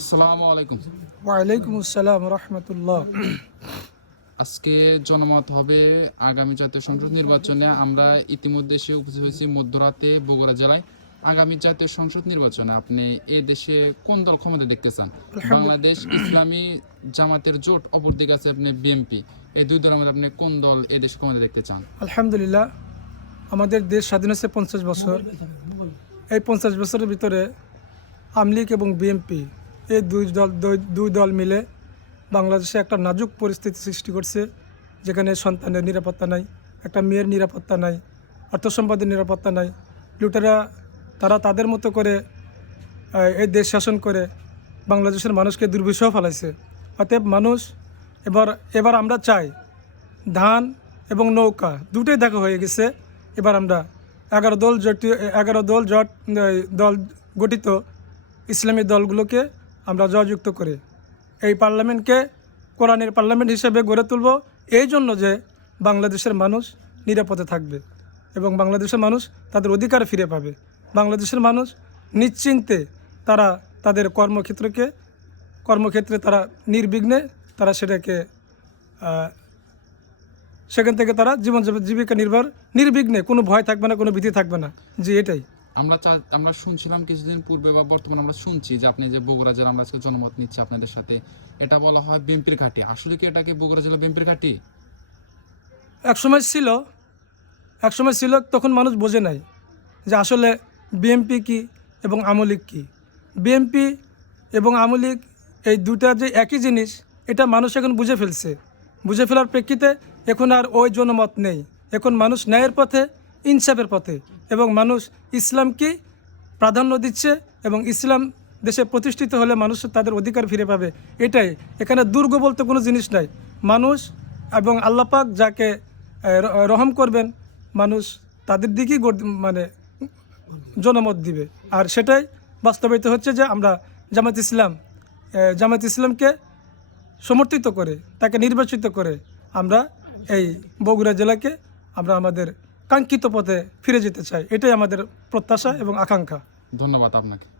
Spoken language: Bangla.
আসসালামু আলাইকুম। ওয়ালাইকুম আসসালাম রহমতুল্লাহ। আজকে জনমত হবে আগামী জাতীয় সংসদ নির্বাচনে। আমরা ইতিমধ্যে এসে উপস্থিত হয়েছি মধ্যরাতে বগুড়া জেলায় আগামী জাতীয় সংসদ নির্বাচনে। আপনি এই দেশে কোন দল ক্ষমতা দেখতে চান? বাংলাদেশ ইসলামী জামাতের জোট অপরদিকে আছে আপনি বিএনপি। এই দুই দলের মধ্যে আপনি কোন দল এই দেশে ক্ষমতা দেখতে চান? আলহামদুলিল্লাহ আমাদের দেশ স্বাধীন হয়েছে পঞ্চাশ বছর। এই পঞ্চাশ বছরের ভিতরে আমলিগ এবং বিএনপি এই দুই দল, দুই- দল মিলে বাংলাদেশে একটা নাজুক পরিস্থিতি সৃষ্টি করছে, যেখানে সন্তানের নিরাপত্তা নাই, একটা মেয়ের নিরাপত্তা নাই অর্থ সম্পদের নিরাপত্তা নাই। লুটেরা, তারা তাদের মতো করে এই দেশ শাসন করে বাংলাদেশের মানুষকে দুর্বিষহ ফেলাইছে। অতএব মানুষ, এবার এবার আমরা চাই ধান এবং নৌকা দুটোই দেখা হয়ে গেছে। এবার আমরা এগারো দল জট, এগারো দল জট দল গঠিত ইসলামী দলগুলোকে আমরা জয়যুক্ত করে। এই পার্লামেন্টকে কোরআনের পার্লামেন্ট হিসেবে গড়ে তুলব এই জন্য যে বাংলাদেশের মানুষ নিরাপদে থাকবে এবং বাংলাদেশের মানুষ তাদের অধিকার ফিরে পাবে। বাংলাদেশের মানুষ নিশ্চিন্তে তারা তাদের কর্মক্ষেত্রকে, কর্মক্ষেত্রে তারা নির্বিঘ্নে তারা সেটাকে সেখান থেকে তারা জীবন জীবিকা নির্ভর নির্বিঘ্নে কোনো ভয় থাকবে না, কোনো ভীতি থাকবে না। জি, এটাই। আমরা আমরা শুনছিলাম কিছুদিন পূর্বে বা বর্তমানে আমরা শুনছি যে আপনি যে বগুড়া জেলা আমরা আজকে জনমত নিচ্ছি আপনাদের সাথে, এটা বলা হয় বিএনপির ঘাটি। আসলে কি এটাকে বগুড়া জেলা বিএনপির ঘাটি? এক সময় ছিল, এক সময় ছিল, তখন মানুষ বোঝে নাই যে আসলে বিএমপি কি এবং আমলিক কি। বিএমপি এবং আমলিক এই দুটা যে একই জিনিস, এটা মানুষ এখন বুঝে ফেলছে। বুঝে ফেলার প্রেক্ষিতে এখন আর ওই জনমত নেই। এখন মানুষ ন্যায়ের পথে ইনসাফের পথে এবং মানুষ ইসলামকে প্রাধান্য দিচ্ছে এবং ইসলাম দেশে প্রতিষ্ঠিত হলে মানুষ তাদের অধিকার ফিরে পাবে। এটাই। এখানে দুর্গ বলতে কোনো জিনিস নাই। মানুষ এবং আল্লাপাক যাকে রহম করবেন, মানুষ তাদের দিকেই মানে জনমত দিবে। আর সেটাই বাস্তবায়িত হচ্ছে যে আমরা জামাত ইসলাম জামাত ইসলামকে সমর্থিত করে, তাকে নির্বাচিত করে আমরা এই বগুড়া জেলাকে আমরা আমাদের কাঙ্ক্ষিত পথে ফিরে যেতে চাই। এটাই আমাদের প্রত্যাশা এবং আকাঙ্ক্ষা। ধন্যবাদ আপনাকে।